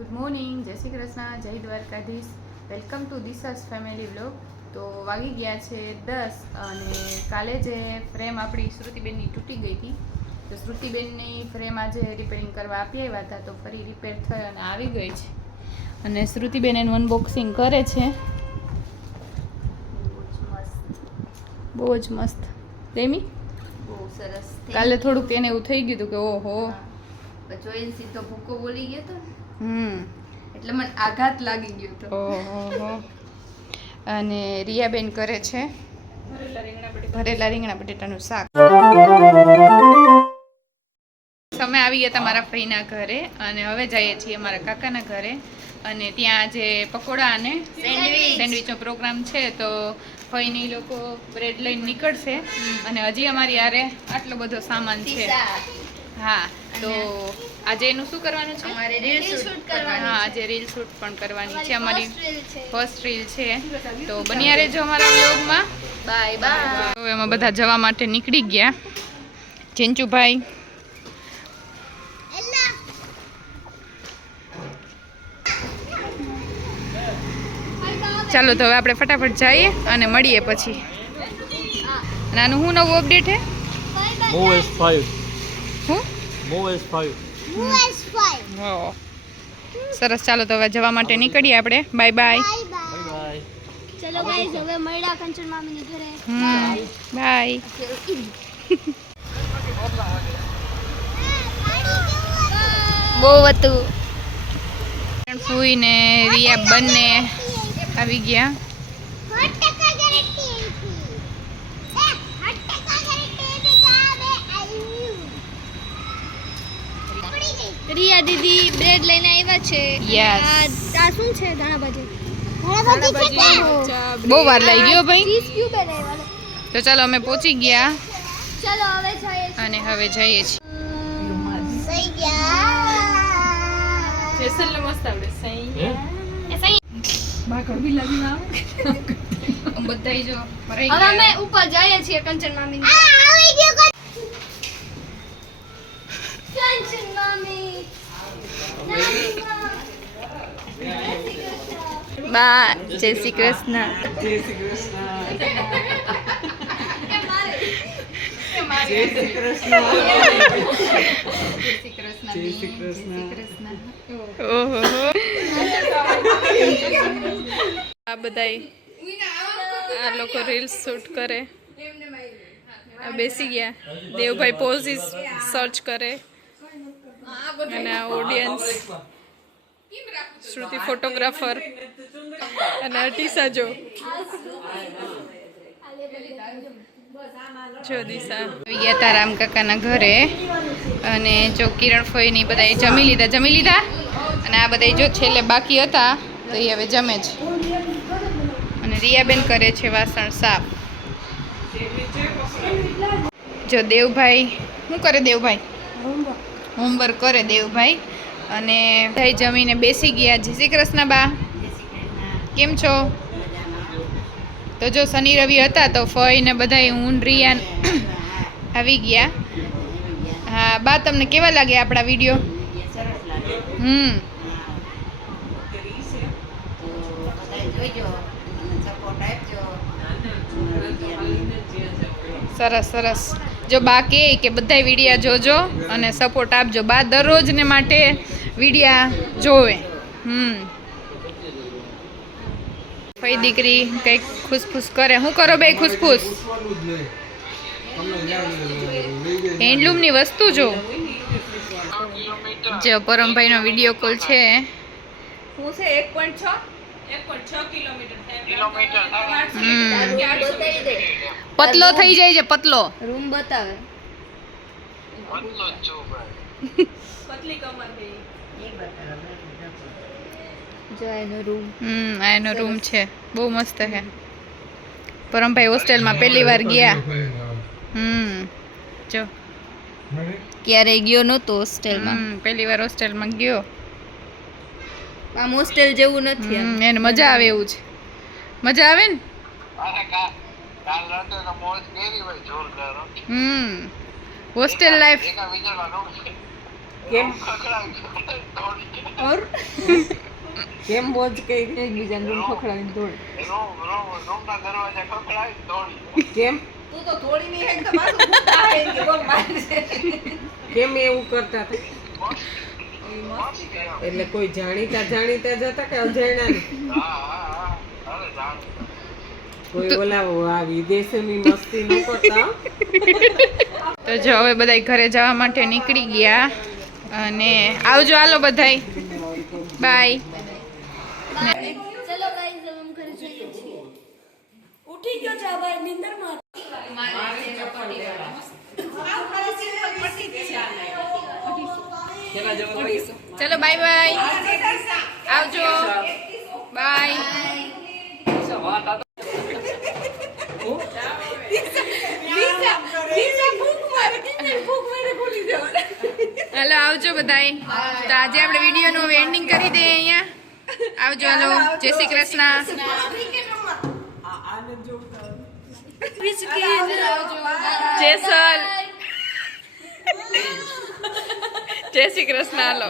Good morning જય શ્રી કૃષ્ણ જય Dwarkadhish. Welcome to Disha's family blog તો વાગી ગયા છે દસ અને કાલે જે ફ્રેમ આપણી શ્રુતિબેનની તૂટી ગઈ હતી તો શ્રુતિબેનની ફ્રેમ આજે રિપેરિંગ કરવા આપી આવ્યા હતા તો ફરી રિપેર થઈ અને આવી ગઈ છે. અને શ્રુતિબેન એનું અનબોક્સિંગ કરે છે. બહુ જ મસ્ત. પ્રેમી બહુ સરસ. કાલે થોડુંક એને એવું થઈ ગયું હતું કે ઓહો. જોઈને સીધો ભૂકો બોલી ગયો તો હમ. એટલે મને આઘાત લાગી ગયો તો. ઓહો. અને રિયાબેન કરે છે? ભરેલા રીંગણા બટેટાનું શાક. અમે આવી ગયા મારા ફઈના ઘરે અને હવે જઈએ છીએ મારા કાકાના ઘરે. અને ત્યાં જે પકોડા અને. સેન્ડવિચનો પ્રોગ્રામ છે તો ફઈની લોકો બ્રેડ લઈને નીકળશે. અને હજી અમારી યારે આટલો બધો સામાન છે. હા તો આજે એનું શું કરવાનું છે? અમારે રીલ શૂટ કરવાની હા આજે રીલ શૂટ પણ કરવાની છે. અમારી ફર્સ્ટ રીલ છે. તો બન્યા રહેજો અમારા વ્લોગમાં. બાય બાય હવે અમે બધા જવા માટે નીકળી ગયા. ચિંચુભાઈ ચાલો તો હવે આપણે ફટાફટ જઈએ અને મળીએ પછી. નાનું હું નવું અપડેટ હે? Move S5. હું? Move S5. હો. સરસ ચાલો તો હવે જવા માટે નીકળીએ આપણે. Bye bye. ચલો ગાઈઝ હવે મળ્યા કંચન મામીની ઘરે. બાય બહુ હતું ફૂઈ ને રિયા બંને આવી ગયા. રિયા દીદી બ્રેડ લઈને આવ્યા છે. આ શું છે? ધાણા ભાજી. બહુ વાર લઈ ગયો ભાઈ. તો ચાલો અમે પહોંચી ગયા. ચાલો હવે જઈએ અને હવે જઈએ છીએ. જેસલ મસ્ત આવડે. Yeah? બધા જો હવે અમે ઉપર જઈએ છીએ કંચન મામી આવી ગયો કંચન મામી બા જય શ્રી કૃષ્ણ ઓહો આ બધાય આ લોકો રીલ્સ શૂટ કરે. આ બેસી ગયા. દેવભાઈ પોઝિસ સર્ચ કરે. અને ઓડિયન્સ શ્રુતિ ફોટોગ્રાફર અને અટીસા જો. જો ગયા હતા રામ કાકાના ઘરે. અને જો કિરણ ફોઈની બધા જમી લીધા. જમી લીધા? અને આ બધા જો છેલ્લે બાકી હતા, તો એ હવે જમે છે. અને રિયાબેન કરે છે વાસણ સાફ. જો દેવભાઈ, શું કરે દેવભાઈ? હોમવર્ક કરે દેવભાઈ. અને ભાઈ જમીને બેસી ગયા. જય શ્રી કૃષ્ણ બા. કેમ છો? તો જો શનિ રવિ હતા તો ફઈ ને બધા ઊન આવી ગયા. હા, બા, તમને કેવા લાગે આપણા વીડિયો? હમ. સરસ સરસ. જો બા કહે કે બધા વિડીયા જોજો અને સપોર્ટ આપજો. બા દરરોજને માટે વિડીયા જોવે. હમ. ફઈ દીકરી કંઈક ખુશફુસ કરે. શું કરો બે ખુશફુશ હેન્ડલૂમની વસ્તુ જો. જો પરમભાઈનો વીડિયો કોલ છે. હું છે એક પોઈન્ટ છ? એક પોઈન્ટ છ કિલોમીટર હમ. બતાવી દે. પતલો થઈ જાય છે પતલો. રૂમ બતાવે. પતલી કમર ગઈ જો એનો રૂમ. હમ એનો રૂમ છે. બહુ મસ્ત છે. પરમભાઈ હોસ્ટેલમાં પહેલી વાર ગયા. હમ જો. ક્યારેય ગયો નહોતો હોસ્ટેલમાં? હમ પહેલી વાર હોસ્ટેલમાં ગયો. આમ હોસ્ટેલ જેવું નથી. એને મજા આવે એવું છે. મજા આવે ને? હમ. હોસ્ટેલ લાઈફ કેમ? બોજ કઈ એકબીજાને? રૂમ ખખડાવીને દોડે. કેમ? તું તો થોડી નહીં હેક તો પાછું ભૂતા હે કે કોણ મારશે કેમ એવું કરતા હતા? એટલે કોઈ જાણીતા જાણીતા જતા કે અજાણ્યા કોઈ ઓલા આ વિદેશીની મસ્તી ન કરતા તો જો હવે બધા ઘરે જવા માટે નીકળી ગયા અને આવજો હાલો બધાય. બાય ઉઠી ગયો છે ચલો બાય બાય આવજો બાય હાલો આવજો બધાય તો આજે આપણે વિડીયોનું હવે એન્ડિંગ કરી દઈએ અહીંયા. આવજો, હાલો. જય શ્રી કૃષ્ણ. જેસલ જય શ્રી કૃષ્ણ.